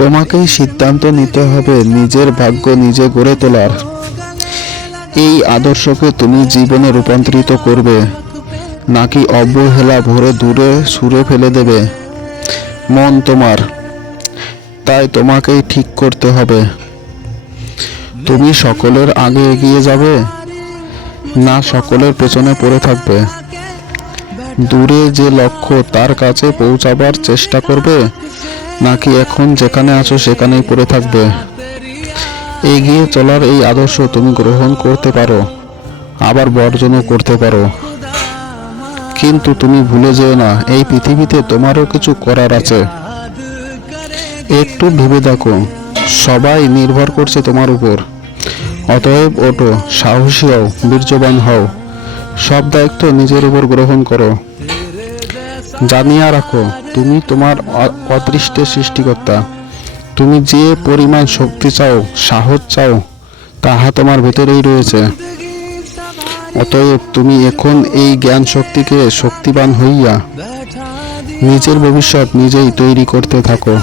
তোমাকেই সিদ্ধান্ত নিতে হবে নিজের ভাগ্য নিজে গড়ে তোলার। এই আদর্শকে তুমি জীবনে রূপান্তরিত করবে, নাকি অবহেলা ভরে দূরে ছুঁড়ে ফেলে দেবে? মন তোমার, তাই তোমাকেই ঠিক করতে হবে। তুমি সকলের আগে এগিয়ে যাবে, না সকলের পেছনে পড়ে থাকবে? দূরে যে লক্ষ্য তার কাছে পৌঁছাবার চেষ্টা করবে, নাকি এখন যেখানে আছো সেখানেই পড়ে থাকবে? এগিয়ে চলার এই আদর্শ তুমি গ্রহণ করতে পারো, আবার বর্জনও করতে পারো, কিন্তু তুমি ভুলে যেও না এই পৃথিবীতে তোমারও কিছু করার আছে। একটু ভেবে দেখো, সবাই নির্ভর করছে তোমার উপর। অতএব ওঠো, সাহসী হও, বীর্যবান হও, সব দায়িত্ব নিজের উপর গ্রহণ করো। জানিয়া রাখো, তুমি তোমার অদৃষ্টের সৃষ্টিকর্তা। তুমি যে পরিমাণ শক্তি চাও, সাহস চাও, তাহা তোমার ভেতরেই রয়েছে। অতএব তুমি এখন এই জ্ঞান শক্তিকে শক্তিবান হইয়া নিজের ভবিষ্যৎ নিজেই তৈরি করতে থাকো।